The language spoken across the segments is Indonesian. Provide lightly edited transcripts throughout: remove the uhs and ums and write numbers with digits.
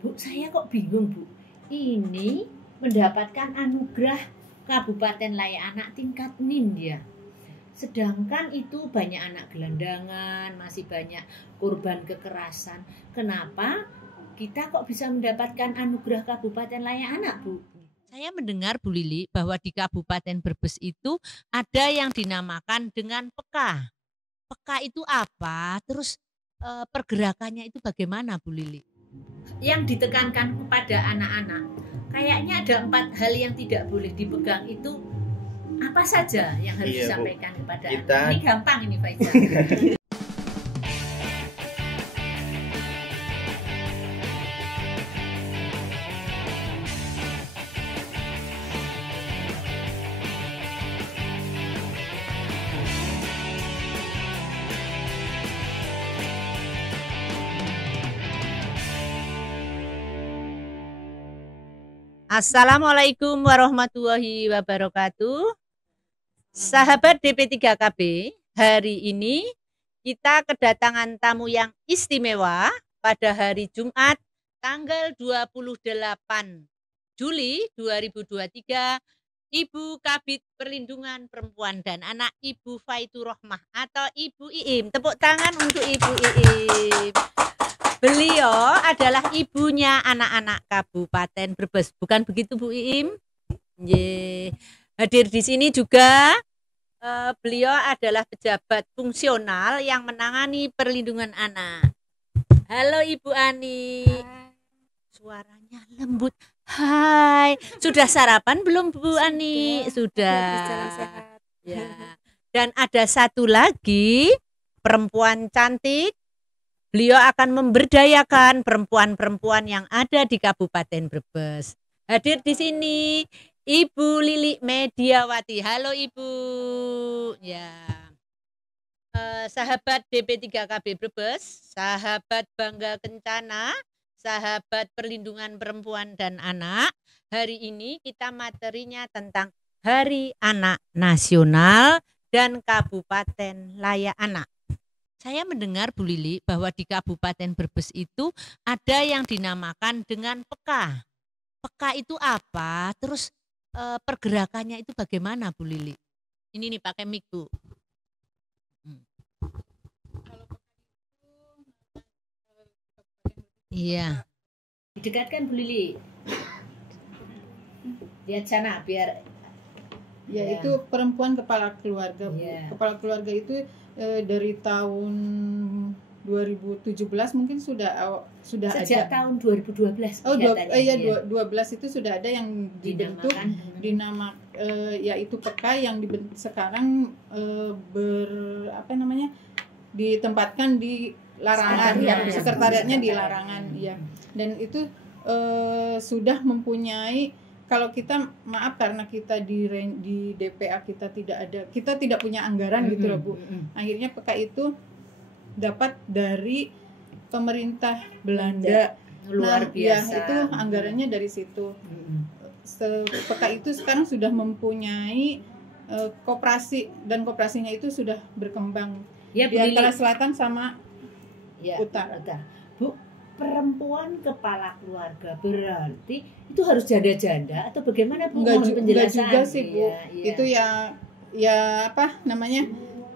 Bu, saya kok bingung, Bu. Ini mendapatkan anugerah Kabupaten Layak Anak tingkat NIN ya. Sedangkan itu banyak anak gelandangan, masih banyak korban kekerasan. Kenapa kita kok bisa mendapatkan anugerah Kabupaten Layak Anak, Bu? Saya mendengar, Bu Lili, bahwa di Kabupaten Brebes itu ada yang dinamakan dengan PEKA. PEKA itu apa? Terus pergerakannya itu bagaimana, Bu Lili? Yang ditekankan kepada anak-anak, kayaknya ada 4 hal yang tidak boleh dipegang itu apa saja yang harus disampaikan kepada anak? Ini gampang ini, Faizal. Assalamualaikum warahmatullahi wabarakatuh. Sahabat DP3KB, hari ini kita kedatangan tamu yang istimewa pada hari Jumat tanggal 28 Juli 2023, Ibu Kabid Perlindungan Perempuan dan Anak, Ibu Faitur Rohmah atau Ibu Iim. Tepuk tangan untuk Ibu Iim. Beliau adalah ibunya anak-anak Kabupaten Brebes. Bukan begitu, Bu Iim? Hadir di sini juga beliau adalah pejabat fungsional yang menangani perlindungan anak. Halo Ibu Ani. Suaranya lembut. Hai. Sudah sarapan belum, Bu Ani? Sudah. Ya. Dan ada satu lagi perempuan cantik. Beliau akan memberdayakan perempuan-perempuan yang ada di Kabupaten Brebes. Hadir di sini Ibu Lili Mediawati. Halo Ibu. Ya. Sahabat DP3KB Brebes, sahabat Bangga Kencana, sahabat perlindungan perempuan dan anak. Hari ini kita materinya tentang Hari Anak Nasional dan Kabupaten Layak Anak. Saya mendengar, Bu Lili, bahwa di Kabupaten Brebes itu ada yang dinamakan dengan PEKA. PEKA itu apa? Terus pergerakannya itu bagaimana, Bu Lili? Ini nih pakai mic, Bu. Iya. Didekatkan, Bu Lili. Lihat sana biar. Ya, itu perempuan kepala keluarga. Ya. Kepala keluarga itu dari tahun 2017 mungkin sudah sejak ada. Tahun 2012. Oh, 12 itu sudah ada yang dibentuk yaitu PEKA yang sekarang ditempatkan di larangan, sekretariatnya di larangan, ya. Dan itu sudah mempunyai, kalau kita karena kita di DPA kita tidak punya anggaran gitu loh, Bu. Akhirnya PEKA itu dapat dari pemerintah Belanda. Luar biasa. Ya, itu anggarannya dari situ. PEKA itu sekarang sudah mempunyai koperasi, dan koperasinya itu sudah berkembang ya, di antara selatan sama utara. Bu, perempuan kepala keluarga berarti itu harus janda-janda atau bagaimana, Bu? Enggak juga sih, Bu. Itu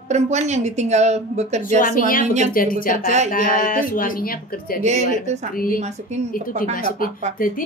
perempuan yang ditinggal bekerja, suaminya bekerja di Jakarta, suaminya bekerja di luar negeri, dimasukin itu dimasukin.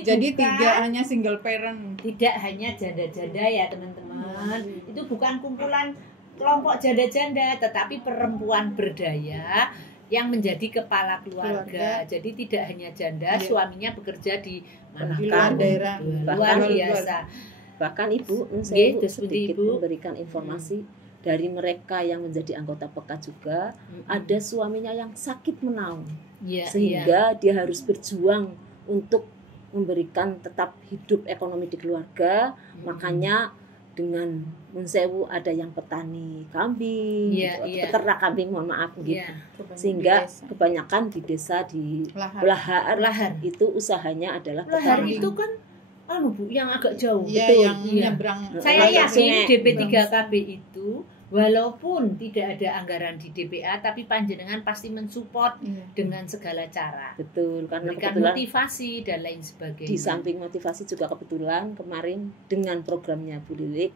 Jadi tidak hanya single parent, tidak hanya janda-janda ya, teman-teman. Itu bukan kumpulan kelompok janda-janda, tetapi perempuan berdaya yang menjadi kepala keluarga. Jadi tidak hanya janda, suaminya bekerja di mana daerah, luar biasa. Bahkan Ibu, saya sedikit memberikan informasi dari mereka yang menjadi anggota PEKA juga, ada suaminya yang sakit menaun, sehingga dia harus berjuang untuk memberikan tetap hidup ekonomi di keluarga. Makanya dengan Munsewu ada yang petani kambing, peternak kambing, mohon maaf gitu. Sehingga kebanyakan di desa di Lahar itu usahanya adalah Lahar itu kan Bu, yang agak jauh. Betul, yang nyebrang. Saya yakin DP3KB itu Walaupun tidak ada anggaran di DPA, tapi panjenengan pasti mensupport dengan segala cara. Betul, karena memberikan motivasi dan lain sebagainya. Di samping motivasi juga kebetulan kemarin dengan programnya Bu Lilik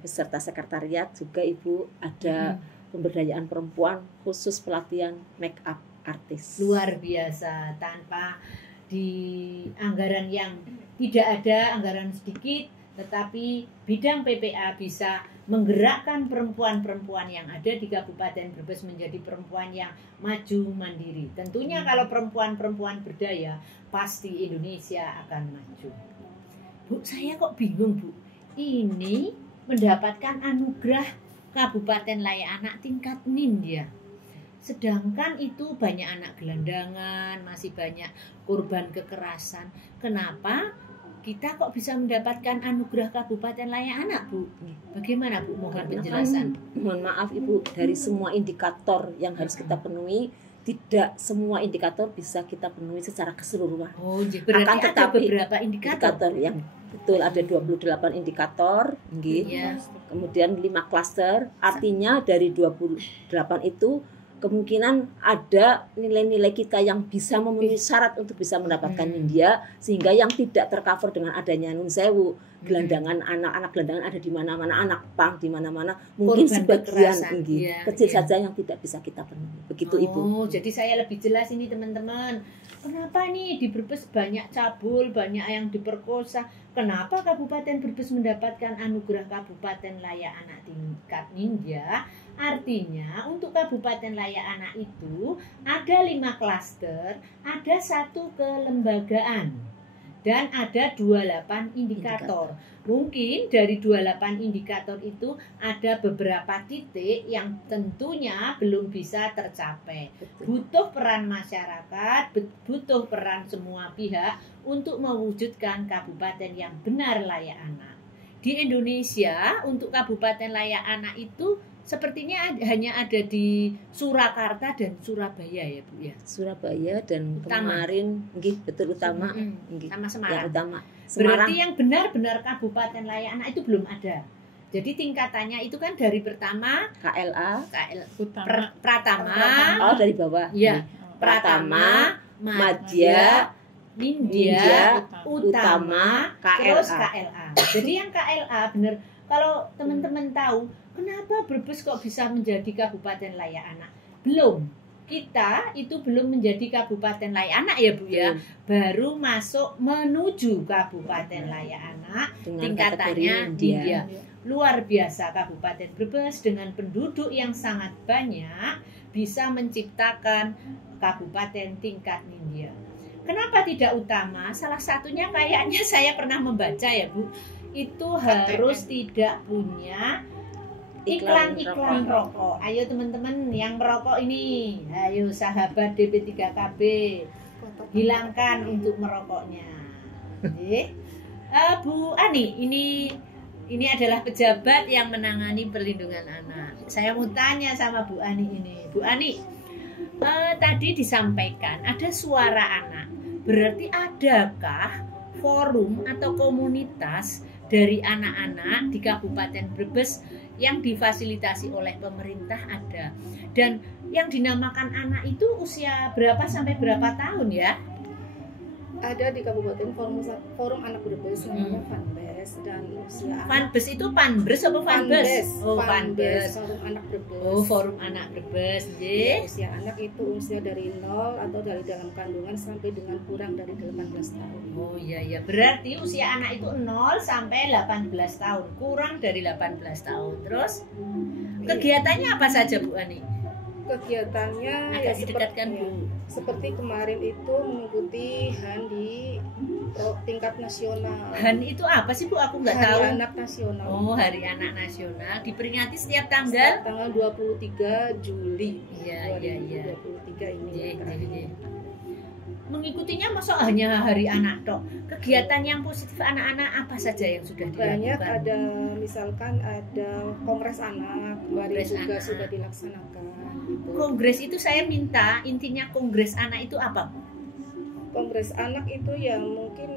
beserta sekretariat juga Ibu ada pemberdayaan perempuan khusus pelatihan make up artis. Luar biasa, tanpa di anggaran yang tidak ada, anggaran sedikit, tetapi bidang PPA bisa menggerakkan perempuan-perempuan yang ada di Kabupaten Brebes menjadi perempuan yang maju mandiri. Tentunya kalau perempuan-perempuan berdaya, pasti Indonesia akan maju. Bu, saya kok bingung, Bu. Ini mendapatkan anugerah Kabupaten Layak Anak tingkat NIN ya. Sedangkan itu banyak anak gelandangan, masih banyak korban kekerasan. Kenapa kita kok bisa mendapatkan anugerah Kabupaten Layak Anak, Bu? Bagaimana, Bu? Mohon penjelasan. Mohon maaf, Ibu, dari semua indikator yang harus kita penuhi, tidak semua indikator bisa kita penuhi secara keseluruhan. Oh, berarti akan tetapi ada beberapa indikator yang betul ada 28 indikator, kemudian 5 klaster. Artinya dari 28 itu kemungkinan ada nilai-nilai kita yang bisa memenuhi syarat untuk bisa mendapatkan India, sehingga yang tidak tercover dengan adanya nun sewu, gelandangan anak-anak gelandangan ada di mana-mana, anak pang di mana-mana, mungkin sebagian kecil saja yang tidak bisa kita penuhi. Begitu Ibu. Jadi saya lebih jelas ini teman-teman. Kenapa nih di Brebes banyak cabul, banyak yang diperkosa? Kenapa Kabupaten Brebes mendapatkan anugerah Kabupaten Layak Anak tingkat Ninja? Artinya untuk Kabupaten Layak Anak itu ada 5 klaster, ada 1 kelembagaan, dan ada 28 indikator. Mungkin dari 28 indikator itu ada beberapa titik yang tentunya belum bisa tercapai. Butuh peran masyarakat, butuh peran semua pihak untuk mewujudkan kabupaten yang benar layak anak. Di Indonesia untuk Kabupaten Layak Anak itu sepertinya hanya ada di Surakarta dan Surabaya ya Bu ya. Surabaya dan utama. Kemarin betul utama sama Semarang. Yang utama. Berarti yang benar-benar Kabupaten Layak Anak itu belum ada. Jadi tingkatannya itu kan dari pertama Pratama. Oh, dari bawah. Ya. Pratama, Madya, Nindya, Utama, terus KLA. Jadi yang KLA benar. Kalau teman-teman tahu, kenapa Brebes kok bisa menjadi Kabupaten Layak Anak? Belum. Kita itu belum menjadi Kabupaten Layak Anak ya Bu ya. Baru masuk menuju Kabupaten Layak Anak. Tingkatannya Nindya. Luar biasa Kabupaten Brebes dengan penduduk yang sangat banyak bisa menciptakan Kabupaten tingkat Nindya. Kenapa tidak utama? Salah satunya kayaknya saya pernah membaca ya Bu. Itu harus tidak punya iklan-iklan rokok. Ayo teman-teman yang merokok ini, ayo sahabat DP3KB, hilangkan untuk merokoknya. Bu Ani, ini adalah pejabat yang menangani perlindungan anak. Saya mau tanya sama Bu Ani ini. Bu Ani, tadi disampaikan ada suara anak. Berarti adakah forum atau komunitas dari anak-anak di Kabupaten Brebes yang difasilitasi oleh pemerintah ada? Dan yang dinamakan anak itu usia berapa sampai berapa tahun ya? Ada di Kabupaten Forum Anak Brebes namanya Fanbes, dan usia Fanbes itu Panbres apa Fanbes? Oh, Fanbes. Forum Anak Brebes. Oh, Forum Anak Brebes. Ya, usia anak itu usia dari 0 atau dari dalam kandungan sampai dengan kurang dari 18 tahun. Oh iya. Berarti usia anak itu 0 sampai 18 tahun, kurang dari 18 tahun. Terus kegiatannya apa saja Bu Ani? Kegiatannya agak didekatkan Bu. Seperti kemarin itu mengikuti HAN di tingkat nasional. HAN itu apa sih Bu? Aku nggak tahu. Hari Anak Nasional. Oh, Hari Anak Nasional diperingati setiap tanggal 23 Juli. Iya. 23 ini. Mengikutinya masuk hanya Hari Anak toh. Kegiatan yang positif anak-anak apa saja yang sudah dilakukan? Banyak, ada misalkan ada Kongres Anak, Kongres juga anak sudah dilaksanakan. Gitu. Kongres itu saya minta intinya Kongres Anak itu apa? Kongres Anak itu yang mungkin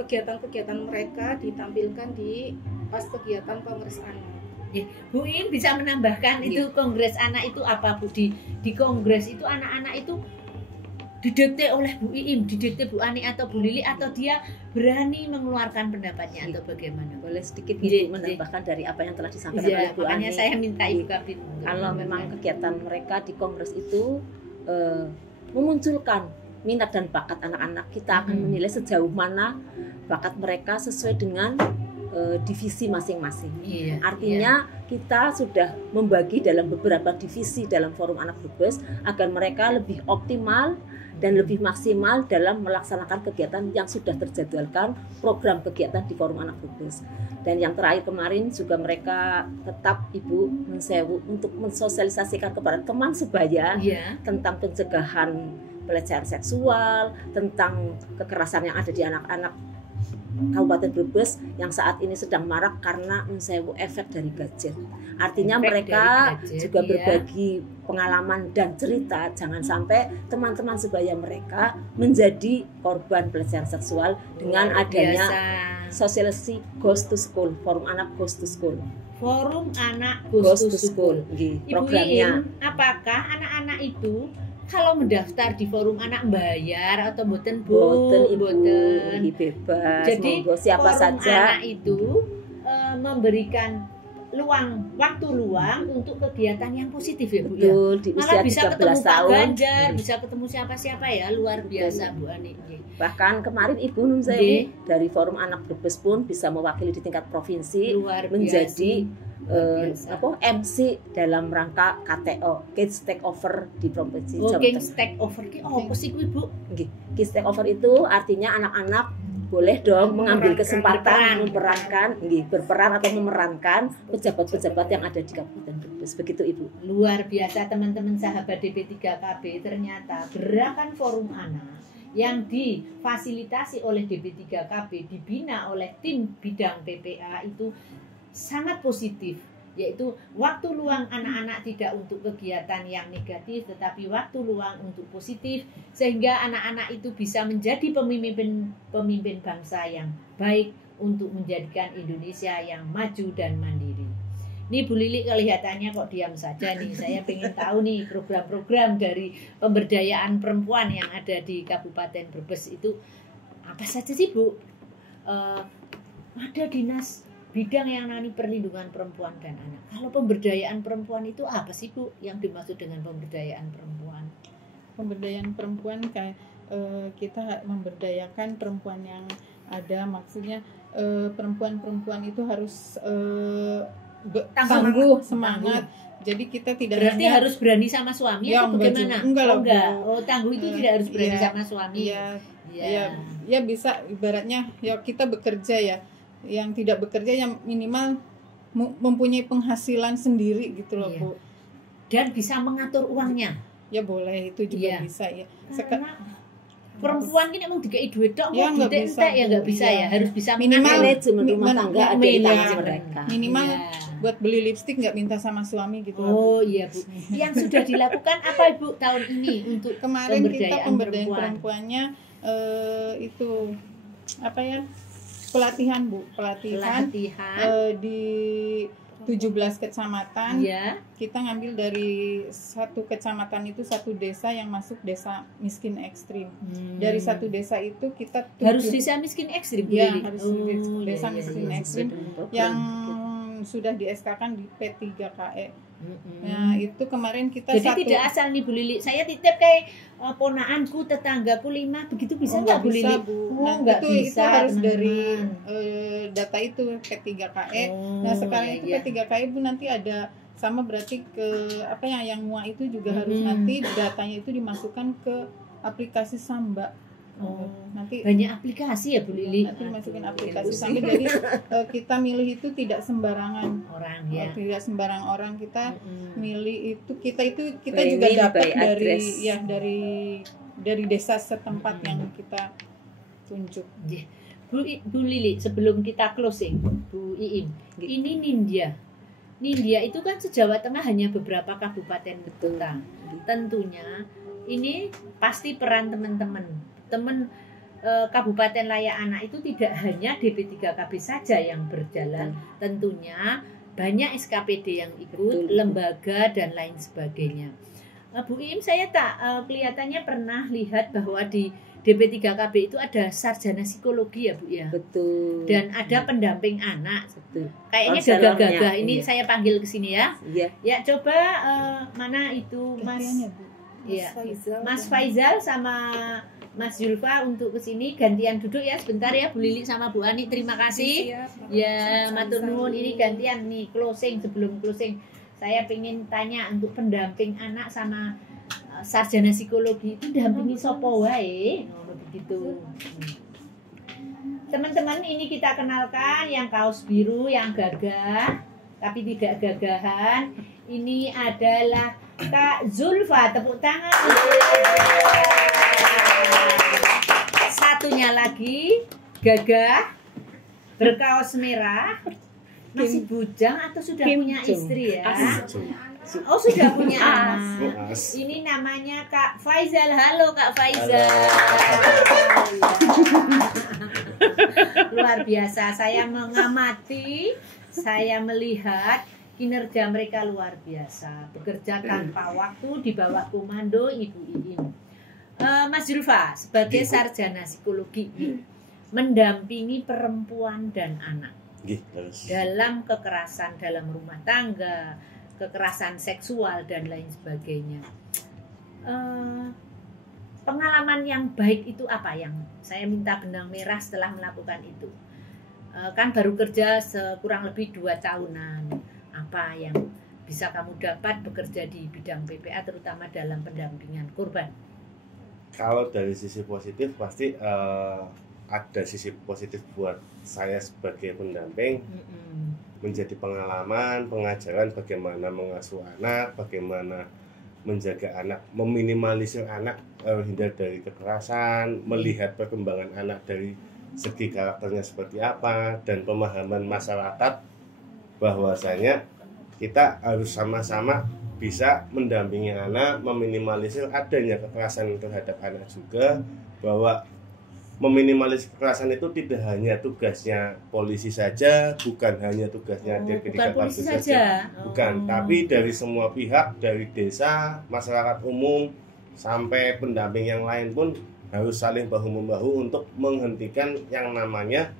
kegiatan-kegiatan mereka ditampilkan di pas kegiatan Kongres Anak. Bu In bisa menambahkan itu kongres anak itu apa Bu? Di kongres itu anak-anak itu didikte oleh Bu Iim, didikte Bu Ani atau Bu Lili, atau dia berani mengeluarkan pendapatnya atau bagaimana? Boleh sedikit Ibu menambahkan dari apa yang telah disampaikan oleh Bu Ani. Saya minta Ibu Kabin. Kalau memang kegiatan mereka di kongres itu memunculkan minat dan bakat anak-anak, kita akan menilai sejauh mana bakat mereka sesuai dengan divisi masing-masing. Artinya kita sudah membagi dalam beberapa divisi dalam forum anak Brebes agar mereka lebih optimal dan lebih maksimal dalam melaksanakan kegiatan yang sudah terjadwalkan, program kegiatan di forum anak Brebes. Dan yang terakhir kemarin juga mereka tetap Ibu mensewu untuk mensosialisasikan kepada teman sebaya tentang pencegahan pelecehan seksual, tentang kekerasan yang ada di anak-anak Kabupaten Brebes yang saat ini sedang marak karena mensewu efek dari gadget. Artinya mereka juga berbagi pengalaman dan cerita, jangan sampai teman-teman sebaya mereka menjadi korban pelecehan seksual dengan adanya sosialisasi Goes to School, forum anak Goes to School. Forum anak Goes to School. Programnya. Ibu Iin, apakah anak-anak itu kalau mendaftar di forum anak bayar atau boten bebas. Jadi siapa forum saja anak itu memberikan waktu luang untuk kegiatan yang positif ya Bu. Betul, ya. Di Malah usia bisa 13 ketemu Pak tahun. Ganjar, bisa ketemu siapa-siapa ya, luar biasa Bu Ani. Bahkan kemarin Ibu Nunsewu dari forum anak Brebes pun bisa mewakili di tingkat provinsi menjadi MC dalam rangka KTO, Kids Takeover di provinsi Jawa Tengah. Kids Takeover ki apa sih Bu? Kids Takeover itu artinya anak-anak boleh dong mengambil kesempatan berperan atau memerankan pejabat-pejabat yang ada di Kabupaten Brebes. Begitu Ibu. Luar biasa teman-teman sahabat DP3KB, ternyata gerakan forum anak yang difasilitasi oleh DP3KB, dibina oleh tim bidang PPA itu sangat positif, yaitu waktu luang anak-anak tidak untuk kegiatan yang negatif tetapi waktu luang untuk positif, sehingga anak-anak itu bisa menjadi pemimpin bangsa yang baik untuk menjadikan Indonesia yang maju dan mandiri. Ini Bu Lili kelihatannya kok diam saja nih. Saya pengen tahu nih program-program dari pemberdayaan perempuan yang ada di Kabupaten Brebes itu apa saja sih Bu? Ada dinas bidang yang nani perlindungan perempuan dan anak. Kalau pemberdayaan perempuan itu apa sih Bu yang dimaksud dengan pemberdayaan perempuan? Pemberdayaan perempuan kayak kita memberdayakan perempuan yang ada, maksudnya perempuan-perempuan itu harus tangguh, semangat. Jadi kita tidak berarti harus berani sama suami atau bagaimana? Enggak. Oh, tangguh itu tidak harus berani sama suami. Ya bisa, ibaratnya ya kita bekerja ya. Yang tidak bekerja yang minimal mempunyai penghasilan sendiri gitu loh Bu. Dan bisa mengatur uangnya. Ya boleh, itu juga bisa ya. Karena perempuan ini emang dikai duit tok ya nggak bisa ya, harus bisa minimal rumah tangga ada di tangan mereka. Minimal buat beli lipstik nggak minta sama suami gitu. Oh iya Bu. Yang sudah dilakukan apa Ibu tahun ini untuk kemarin kita pemberdayaan perempuannya itu apa ya? Pelatihan di 17 kecamatan. Kita ngambil dari satu kecamatan itu satu desa yang masuk desa miskin ekstrim. Dari satu desa itu kita harus desa miskin ekstrim. Ya, harus desa miskin ekstrim yang sudah di SK-kan di P3KE. Nah itu kemarin kita jadi tidak asal nih Bu Lili, saya titip kayak ponaanku, tetanggaku 5 begitu bisa nggak Bu Lili? Nah itu harus dari data itu P3KE. Nah sekarang itu P3KE Bu nanti ada sama, berarti ke apa yang MUA itu juga harus nanti datanya itu dimasukkan ke aplikasi Samba. Nanti banyak aplikasi ya Bu Lili. Nanti masukin aplikasi sampai jadi kita milih itu tidak sembarangan orang ya. Tidak sembarang orang kita milih itu kita juga dapat dari desa setempat yang kita tunjuk. Bu Lili, sebelum kita closing, Bu Iim, ini Nindya itu kan se-Jawa Tengah hanya beberapa kabupaten kota. Tentunya ini pasti peran teman Kabupaten Layak Anak itu tidak hanya DP3KB saja yang berjalan. Tentunya banyak SKPD yang ikut, lembaga dan lain sebagainya. Bu Im, saya tak kelihatannya pernah lihat bahwa di DP3KB itu ada sarjana psikologi ya Bu ya. Betul. Dan ada pendamping anak. Betul. Kayaknya gagah-gagah. Ini saya panggil ke sini ya. Iya. Ya coba mana itu Mas? Iya. Mas Faizal sama Mas Zulfa untuk ke sini, gantian duduk ya sebentar ya Bu Lili sama Bu Ani. Terima kasih. Ya, matur nuwun, ini gantian nih closing. Sebelum closing saya pengen tanya untuk pendamping anak sama sarjana psikologi itu dampingi sopo wae begitu. Teman-teman, ini kita kenalkan yang kaos biru yang gagah tapi tidak gagahan. Ini adalah Kak Zulfa, tepuk tangan. Satunya lagi gagah berkaos merah. Masih bujang atau sudah punya istri ya? Oh, sudah punya anak. Ini namanya Kak Faizal. Halo Kak Faizal. Luar biasa. Saya mengamati, saya melihat kinerja mereka luar biasa. Bekerja tanpa waktu di bawah komando Ibu Iin. Mas Zulfa sebagai sarjana psikologi mendampingi perempuan dan anak dalam kekerasan dalam rumah tangga, kekerasan seksual dan lain sebagainya. Pengalaman yang baik itu apa yang saya minta benang merah setelah melakukan itu? Kan baru kerja kurang lebih 2 tahunan. Apa yang bisa kamu dapat bekerja di bidang PPA terutama dalam pendampingan korban? Kalau dari sisi positif pasti ada sisi positif buat saya sebagai pendamping, menjadi pengalaman, pengajaran bagaimana mengasuh anak, bagaimana menjaga anak, meminimalisir anak terhindar dari kekerasan, melihat perkembangan anak dari segi karakternya seperti apa, dan pemahaman masyarakat bahwasanya kita harus sama-sama bisa mendampingi anak, meminimalisir adanya kekerasan terhadap anak juga, bahwa meminimalisir kekerasan itu tidak hanya tugasnya polisi saja, bukan hanya tugasnya DP3KB saja, bukan, tapi dari semua pihak, dari desa, masyarakat umum, sampai pendamping yang lain pun harus saling bahu-membahu untuk menghentikan yang namanya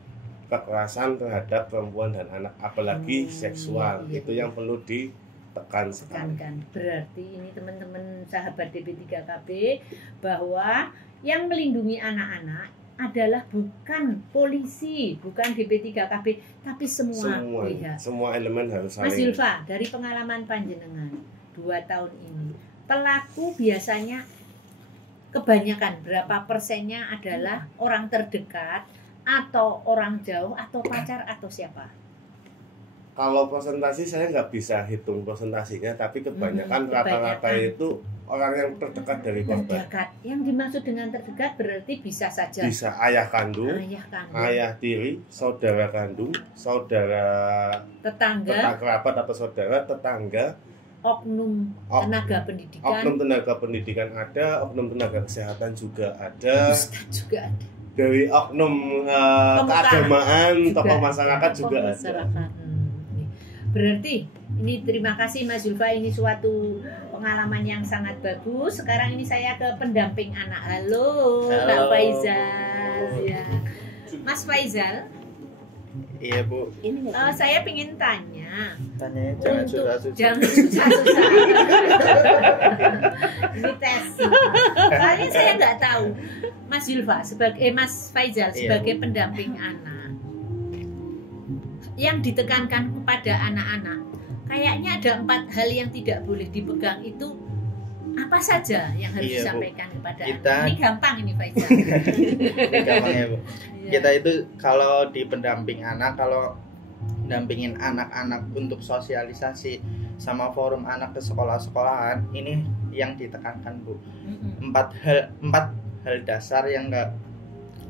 kekerasan terhadap perempuan dan anak, apalagi seksual. Itu yang perlu ditekankan. Berarti ini teman-teman sahabat DP3KB bahwa yang melindungi anak-anak adalah bukan polisi, bukan DP3KB, tapi semua pihak. Semua elemen harus saling. Mas Zulfa, dari pengalaman panjenengan 2 tahun ini, pelaku biasanya kebanyakan berapa persennya adalah orang terdekat atau orang jauh atau pacar atau siapa? Kalau persentase saya nggak bisa hitung persentasinya, tapi kebanyakan rata-rata itu orang yang terdekat dari korban. Terdekat. Yang dimaksud dengan terdekat berarti bisa saja. Bisa ayah kandung, ayah tiri, saudara kandung, saudara tetangga, kerabat atau saudara tetangga, oknum tenaga pendidikan. Oknum tenaga pendidikan ada, oknum tenaga kesehatan juga ada. Dari oknum keagamaan, tokoh masyarakat juga ada. Berarti ini terima kasih Mas Zulfa, ini suatu pengalaman yang sangat bagus. Sekarang ini saya ke pendamping anak. Halo. Kak Faizal. Ya. Mas Faizal. Iya Bu. Saya ingin tanya. Tanyanya jangan susah-susah. Jangan susah-susah. Ini tes. Soalnya saya nggak tahu. Mas Zulfa Mas Faizal sebagai pendamping anak. Yang ditekankan kepada anak-anak, kayaknya ada 4 hal yang tidak boleh dipegang. Itu apa saja yang harus disampaikan kepada anak? Ini gampang ini Faizal. Gampang ya Bu. Kita itu kalau di pendamping anak, kalau dampingin anak-anak untuk sosialisasi sama forum anak ke sekolah-sekolahan, ini yang ditekankan Bu. 4 hal dasar yang nggak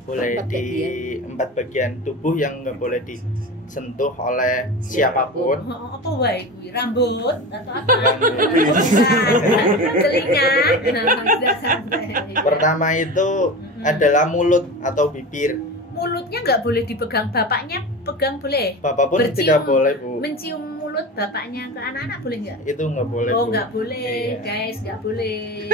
boleh 4 bagian tubuh yang nggak boleh disentuh oleh siapapun. Apa wae kuwi? Rambut atau apa? Telinga. Pertama itu adalah mulut atau bibir. Mulutnya nggak boleh dipegang, bapaknya pegang boleh? Bapak pun tidak boleh Bu. Mencium mulut mulut bapaknya ke anak-anak boleh nggak? Itu nggak boleh. Oh nggak boleh, guys, nggak boleh.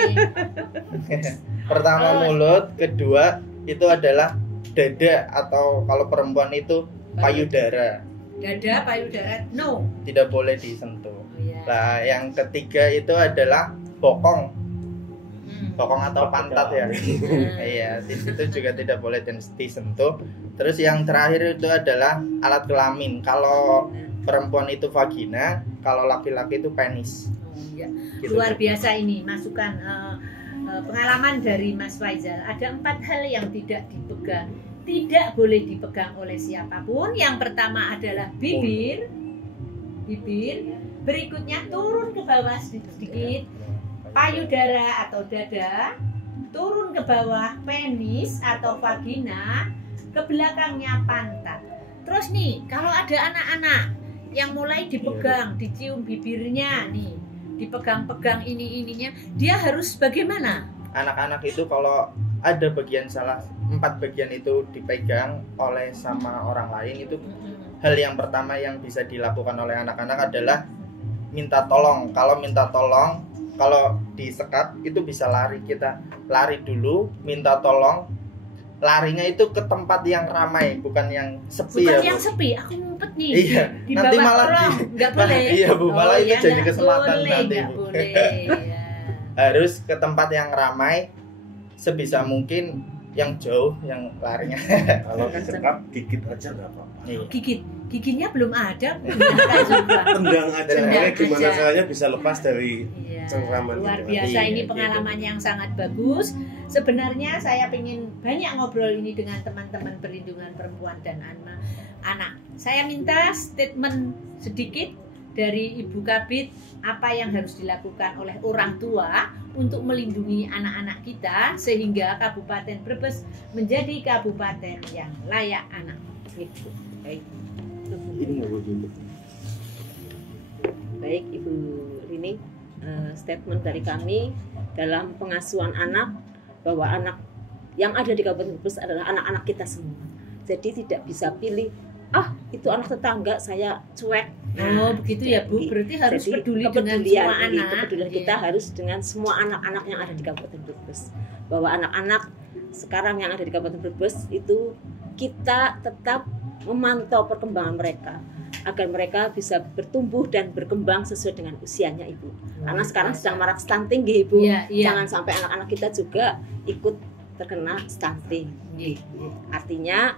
Pertama mulut, kedua itu adalah dada atau kalau perempuan itu payudara. Dada, payudara, no. Tidak boleh disentuh. Oh, yeah. Nah, yang ketiga itu adalah bokong. Bokong atau pantat ya. Iya, itu juga tidak boleh disentuh. Terus yang terakhir itu adalah alat kelamin. Kalau perempuan itu vagina, kalau laki-laki itu penis. Oh, iya. Gitu. Luar biasa ini masukan pengalaman dari Mas Faizal. Ada 4 hal yang tidak dipegang. Tidak boleh dipegang oleh siapapun. Yang pertama adalah bibir. Berikutnya turun ke bawah sedikit, payudara atau dada. Turun ke bawah, penis atau vagina. Ke belakangnya pantat. Terus nih, kalau ada anak-anak yang mulai dipegang, dicium bibirnya nih, dipegang-pegang ininya, dia harus bagaimana? Anak-anak itu kalau ada bagian 4 bagian itu dipegang oleh sama orang lain, itu hal yang pertama yang bisa dilakukan oleh anak-anak adalah minta tolong. Kalau minta tolong, kalau disekat itu bisa lari, kita lari dulu, minta tolong. Larinya itu ke tempat yang ramai, bukan yang sepi. Bukan ya, yang sepi, aku ngumpet nih. Iya, nanti malah nggak boleh. Iya, Bu, malah itu jadi kesempatan boleh, nanti, Bu. Boleh, ya. Harus ke tempat yang ramai, sebisa mungkin yang jauh, yang larinya. Kalau disekap, gigit aja nggak apa-apa. Giginya belum ada. Tendang aja. Gimana caranya bisa lepas dari cengkraman. Luar biasa, ini pengalaman yang sangat bagus. Sebenarnya saya ingin banyak ngobrol ini dengan teman-teman perlindungan perempuan dan anak. Saya minta statement sedikit dari Ibu Kabid, apa yang harus dilakukan oleh orang tua untuk melindungi anak-anak kita sehingga Kabupaten Brebes menjadi kabupaten yang layak anak. Gitu. Baik Ibu Rini, statement dari kami dalam pengasuhan anak, bahwa anak yang ada di Kabupaten Brebes adalah anak-anak kita semua. Jadi tidak bisa pilih, itu anak tetangga saya cuek. Oh begitu ya Bu, berarti harus peduli dengan semua anak. Kepedulian kita harus dengan semua anak-anak yang ada di Kabupaten Brebes. Bahwa anak-anak sekarang yang ada di Kabupaten Brebes itu kita tetap memantau perkembangan mereka agar mereka bisa bertumbuh dan berkembang sesuai dengan usianya Ibu. Karena sekarang sedang marak stunting Ibu. Jangan sampai anak-anak kita juga ikut terkena stunting. Artinya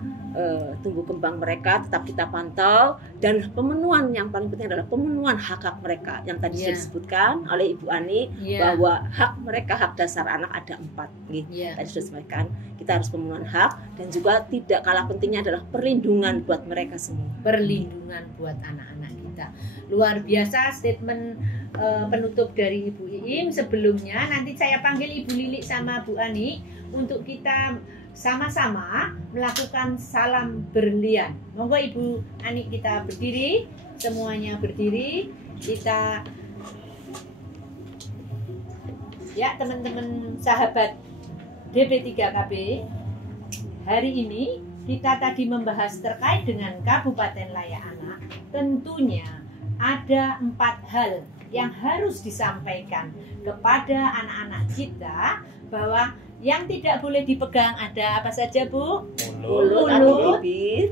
tumbuh kembang mereka tetap kita pantau, dan pemenuhan yang paling penting adalah pemenuhan hak-hak mereka yang tadi sudah disebutkan oleh Ibu Ani, bahwa hak mereka, hak dasar anak ada 4. Tadi sudah disampaikan, kita harus pemenuhan hak, dan juga tidak kalah pentingnya adalah perlindungan buat mereka semua. Perlindungan buat anak-anak kita. Luar biasa statement penutup dari Ibu Iim. Sebelumnya nanti saya panggil Ibu Lilik sama Bu Ani untuk kita sama-sama melakukan salam berlian. Monggo Ibu Ani, kita berdiri, semuanya berdiri. Kita ya teman-teman sahabat DP3KB, hari ini kita tadi membahas terkait dengan Kabupaten Layak Anak. Tentunya ada 4 hal yang harus disampaikan kepada anak-anak kita, bahwa yang tidak boleh dipegang ada apa saja Bu? Mulut,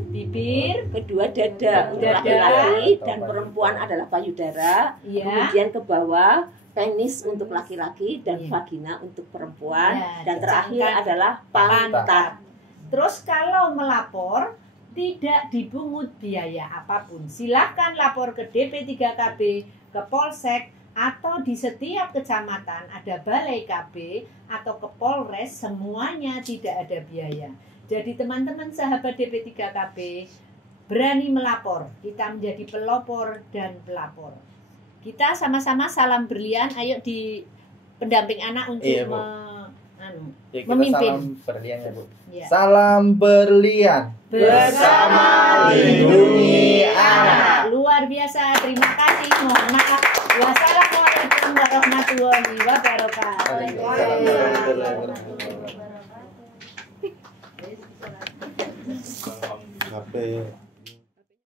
bibir, kedua dada. Laki-laki dan perempuan adalah payudara. Kemudian ke bawah penis untuk laki-laki dan vagina untuk perempuan, dan terakhir adalah pantat. Terus kalau melapor tidak dipungut biaya apapun. Silakan lapor ke DP3KB, ke Polsek, atau di setiap kecamatan ada balai KB atau ke Polres, semuanya tidak ada biaya. Jadi teman-teman sahabat DP3KB berani melapor, kita menjadi pelopor dan pelapor. Kita sama-sama salam berlian, ayo di pendamping anak untuk memimpin. Salam berlian ya Bu. Salam berlian bersama lindungi anak. Luar biasa, terima kasih. Mohon maaf. Wassalamualaikum warahmatullahi wabarakatuh.